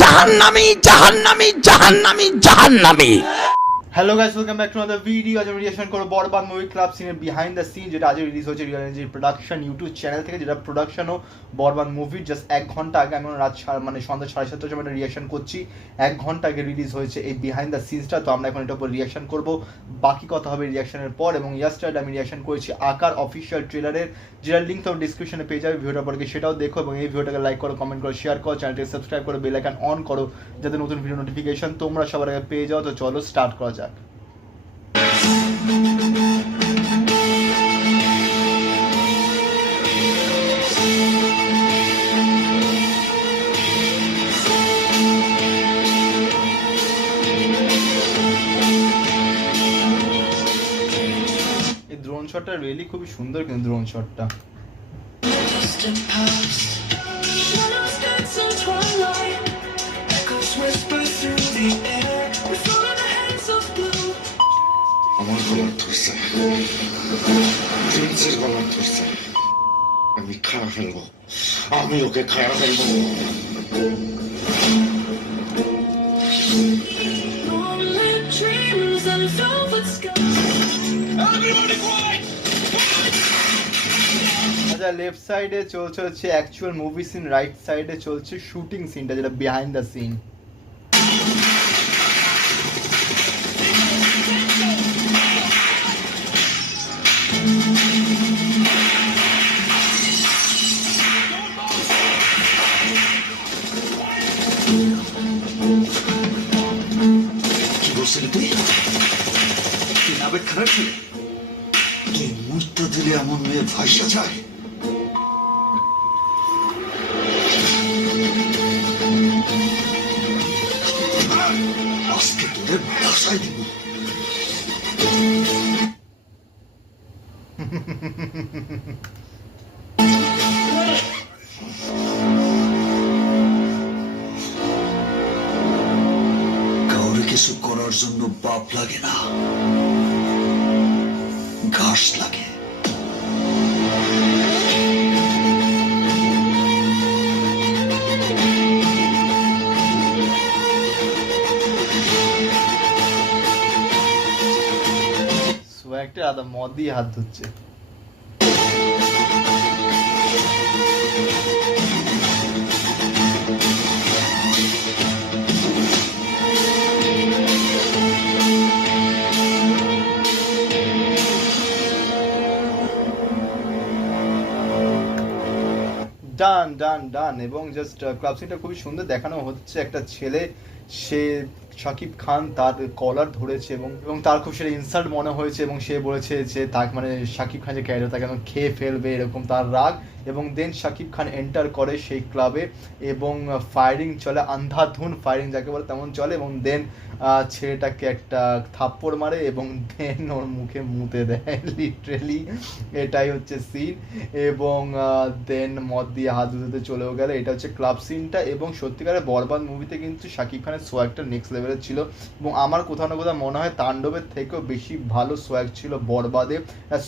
জাহান্নামী জাহান্নামী জাহান্নামী জাহান্নামী। Hello guys, welcome back to another video. আজ আমি রিঅ্যাকশন করব বরবাদ মুভি ক্লাব সিনের বিহাইন্ড দ্য সিন, যেটা আজ রিলিজ হয়েছে real energy production YouTube channel থেকে, যেটা প্রোডাকশন ও বরবাদ মুভির জাস্ট 1 ঘন্টা আগে, আমি রাত মানে সন্ধ্যা 7:30টার সময় রিঅ্যাকশন করছি। 1 ঘন্টা আগে রিলিজ হয়েছে এই বিহাইন্ড দ্য সিনসটা। তো আমরা এখন এটার উপর রিঅ্যাকশন করব, বাকি কথা হবে রিঅ্যাকশনের পর। এবং ইয়াস্টারডে আমি রিঅ্যাকশন করেছি আকার অফিসিয়াল ট্রেলারের, যেটার লিঙ্ক তো ডিসক্রিপশনে পেয়ে যাবে। ভিডিওটা পরে সেটাও দেখো এবং এই ভিডিওটাকে লাইক করো, কমেন্ট করো, শেয়ার করো, চ্যানেলটাকে সাবস্ক্রাইব করো, বেল আইকন অন করো, যাতে নতুন ভিডিও নোটিফিকেশন তোমরা সবার আগে পেয়ে যাও। তো চলো স্টার্ট করা যাক। এই ড্রোন শটটা রিয়েলি খুবই সুন্দর, কিন্তু ড্রোন শটটা আমার গলার ধরছে, প্রিন্সের গলার ধরছে। আমি খায়া ফেলবো, আমি ওকে খায়া ফেলবো। আচ্ছা, লেফট সাইডে চলছে হচ্ছে অ্যাকচুয়াল মুভি সিন, রাইট সাইডে চলছে শুটিং সিনটা, যেটা বিহাইন্ড দ্য সিন। কি বলছিলি তুই? তুই নাবেদ খারাপ ছিল? তুই মুহূর্ত দিলে এমন মেয়ে ভাইসা যায়? আজকে তোদের ভাষায় দিব। কাউরে কিছু করার জন্য বাপ লাগে না, ঘাস লাগে। সোয়াগটা আদা মদ দিয়ে হাত ধুচ্ছে। ডান ডান ডান। এবং জাস্ট ক্লাব সিনটা খুবই সুন্দর দেখানো হচ্ছে। একটা ছেলে, সে শাকিব খান তার কলার ধরেছে এবং এবং তার খুব সেটা ইনসাল্ট মনে হয়েছে, এবং সে বলেছে যে তাকে মানে শাকিব খান যে ক্যারেক্টার তাকে একদম খেয়ে ফেলবে, এরকম তার রাগ। এবং দেন শাকিব খান এন্টার করে সেই ক্লাবে এবং ফায়ারিং চলে, আন্ধাধুন ফায়ারিং যাকে বলে তেমন চলে। এবং দেন ছেলেটাকে একটা থাপ্পড় মারে এবং দেন ওর মুখে মুতে দেয় লিটারেলি। এটাই হচ্ছে সিন। এবং দেন মদ দিয়ে হাত ধুতে চলেও গেলে। এটা হচ্ছে ক্লাব সিনটা। এবং সত্যিকারের বরবাদ মুভিতে কিন্তু শাকিব খানের সোয়াগটা নেক্সট লেভেলের ছিল, এবং আমার কোথাও না কোথাও মনে হয় তাণ্ডবের থেকেও বেশি ভালো সোয়াগ ছিল বরবাদে।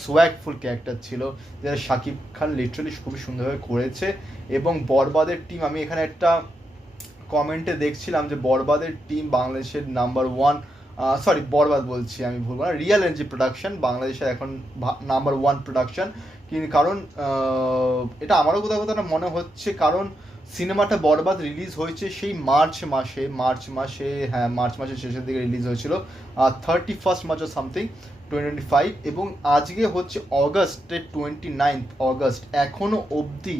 সোয়াগফুল ক্যারেক্টার ছিল, যেটা শাকিব খান লিটারালি খুবই সুন্দরভাবে করেছে। এবং বরবাদের টিম, আমি এখানে একটা কমেন্টে দেখছিলাম যে বরবাদের টিম বাংলাদেশের নাম্বার 1, সরি বরবাদ বলছি আমি, ভুলবো না, রিয়েল এনার্জি প্রোডাকশন বাংলাদেশের এখন নাম্বার 1 প্রোডাকশন। কিন্তু কারণ এটা আমারও কোথাও কোথাও মনে হচ্ছে, কারণ সিনেমাটা বরবাদ রিলিজ হয়েছে সেই মার্চ মাসে, হ্যাঁ মার্চ মাসের শেষের দিকে রিলিজ হয়েছিল, 31 মার্চ ও সামথিং 2025। এবং আজকে হচ্ছে অগস্টের 29 অগস্ট। এখনও অবধি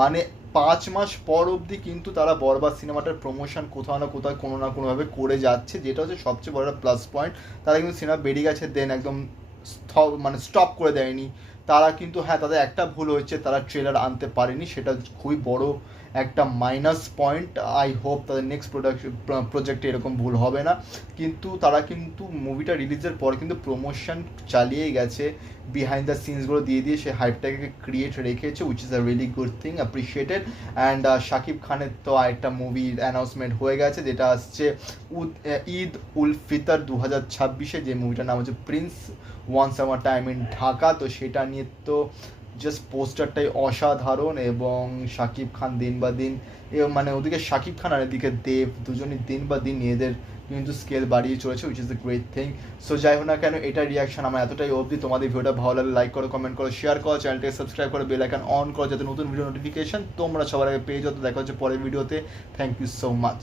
মানে 5 মাস পর অবধি কিন্তু তারা বরবাদ সিনেমাটার প্রমোশন কোথাও না কোথাও কোনো না কোনোভাবে করে যাচ্ছে, যেটা হচ্ছে সবচেয়ে বড় প্লাস পয়েন্ট। তারা কিন্তু সিনেমা বেরিয়ে গেছে, দেন একদম মানে স্টপ করে দেয়নি তারা। কিন্তু হ্যাঁ, তাদের একটা ভুল হয়েছে, তারা ট্রেলার আনতে পারেনি, সেটা খুবই বড় একটা মাইনাস পয়েন্ট। আই হোপ তাদের নেক্সট প্রজেক্টে এরকম ভুল হবে না। কিন্তু তারা কিন্তু মুভিটা রিলিজের পর কিন্তু প্রমোশন চালিয়েই গেছে, বিহাইন্ড দ্য সিনসগুলো দিয়ে দিয়ে সে হাইপটাকে ক্রিয়েট রেখেছে, which is a really good thing, appreciated. And Shakib খানের তো আরেকটা মুভির অ্যানাউন্সমেন্ট হয়ে গেছে, যেটা আসছে ঈদ উল ফিতর 2026-এ, যে মুভিটার নাম হচ্ছে prince once our time in Dhaka. তো সেটা নিয়ে তো জাস্ট পোস্টারটাই অসাধারণ, এবং শাকিব খান দিন বা দিন মানে ওদিকে শাকিব খান আর এদিকে দেব দুজনই দিন বা দিন নিজেদের কিন্তু স্কেল বাড়িয়ে চলেছে, which is the great thing. So যাই হোক না কেন, এটার রিয়াকশন আমার এতটাই অবধি। তোমাদের ভিডিওটা ভালো লাগলে লাইক করো, কমেন্ট করো, শেয়ার করো, চ্যানেলটাকে সাবস্ক্রাইব করো, বেল আইকন অন করো, যাতে নতুন ভিডিও নোটিফিকেশন তোমরা সবার আগে পেয়ে যাও। তো দেখা হচ্ছে পরের ভিডিওতে। Thank you so much.